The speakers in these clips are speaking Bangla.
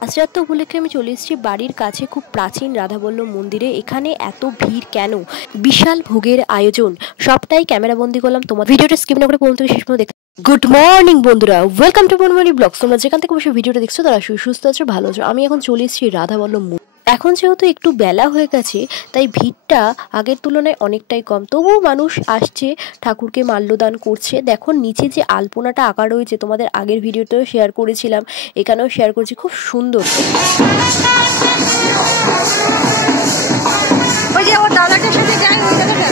রাজরাত্রি উপলক্ষে আমি চলে এসেছি বাড়ির কাছে খুব প্রাচীন রাধাবল্লভ মন্দিরে। এখানে এত ভিড় কেন? বিশাল ভোগের আয়োজন, সবটাই ক্যামেরাবন্দি করলাম। তোমার ভিডিওটা স্কিপ না করে পর্যন্ত শেষ পর্যন্ত দেখতে। গুড মর্নিং বন্ধুরা, ওয়েলকাম টু বনমনি ব্লগস। তোমরা যেখান থেকে বসে ভিডিওটা দেখছো তারা সুস্থ আছো, ভালো আছো। আমি এখন চলে এসেছি রাধাবল্লভ মন্দির। এখন যেহেতু একটু বেলা হয়ে গেছে তাই ভিড়টা আগের তুলনায় অনেকটাই কম, তবুও মানুষ আসছে, ঠাকুরকে মাল্যদান করছে। দেখো নিচে যে আলপনাটা আঁকা রয়েছে, তোমাদের আগের ভিডিওতেও শেয়ার করেছিলাম, এখানেও শেয়ার করছি, খুব সুন্দর। ওই যে ওর দাদাটার সাথে যাই ওই দাদাটা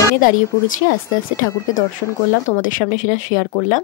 লাইনে দাঁড়িয়ে পড়েছি, আস্তে আস্তে ঠাকুরকে দর্শন করলাম, তোমাদের সামনে সেটা শেয়ার করলাম।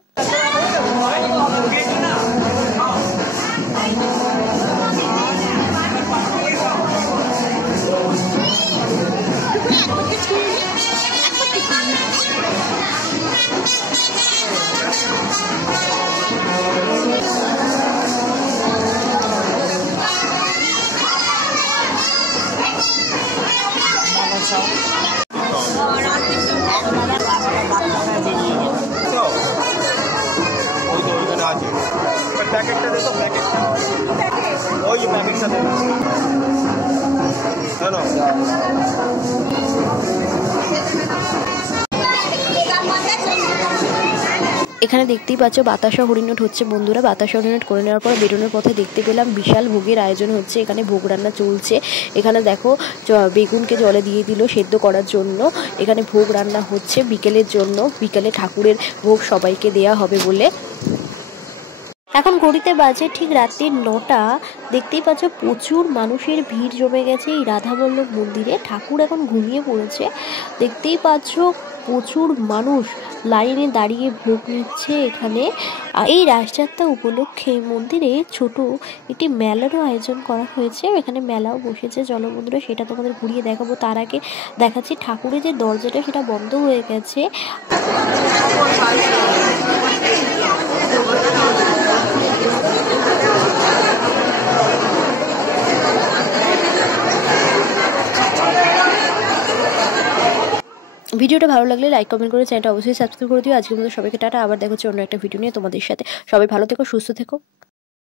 প্যাকেটটা দেখো, প্যাকেটটা ওই যে প্যাকেটটা দেখো। এখানে দেখতেই পাচ্ছ বাতাসা হরিণট হচ্ছে বন্ধুরা। বাতাসা হরিণট করে নেওয়ার পর বেরোনোর পথে দেখতে পেলাম বিশাল ভোগের আয়োজন হচ্ছে। এখানে ভোগ রান্না চলছে। এখানে দেখো বেগুনকে জলে দিয়ে দিল সেদ্ধ করার জন্য। এখানে ভোগ রান্না হচ্ছে বিকেলের জন্য, বিকেলে ঠাকুরের ভোগ সবাইকে দেয়া হবে বলে। এখন ঘড়িতে বাজে ঠিক রাত্রি 9টা। দেখতেই পাচ্ছ প্রচুর মানুষের ভিড় জমে গেছে এই রাধাবল্লভ মন্দিরে। ঠাকুর এখন ঘুমিয়ে পড়েছে। দেখতেই পাচ্ছ প্রচুর মানুষ লাইনে দাঁড়িয়ে ভোগ নিচ্ছে এখানে। এই রাসযাত্রা উপলক্ষে মন্দিরে ছোট একটি মেলারও আয়োজন করা হয়েছে। এখানে মেলাও বসেছে জলবন্ধুরা, সেটা তোমাদের ঘুরিয়ে দেখাবো। তার আগে দেখাচ্ছি ঠাকুরের যে দরজাটা সেটা বন্ধ হয়ে গেছে। ভিডিওটা ভালো লাগলে লাইক কমেন্ট করে চ্যানেলটা অবশ্যই সাবস্ক্রাইব করে দিও। আজকের মতো সবাইকে টাটা, আবার দেখা হচ্ছে অন্য একটা ভিডিও নিয়ে তোমাদের সাথে। সবাই ভালো থেকো, সুস্থ থেকো।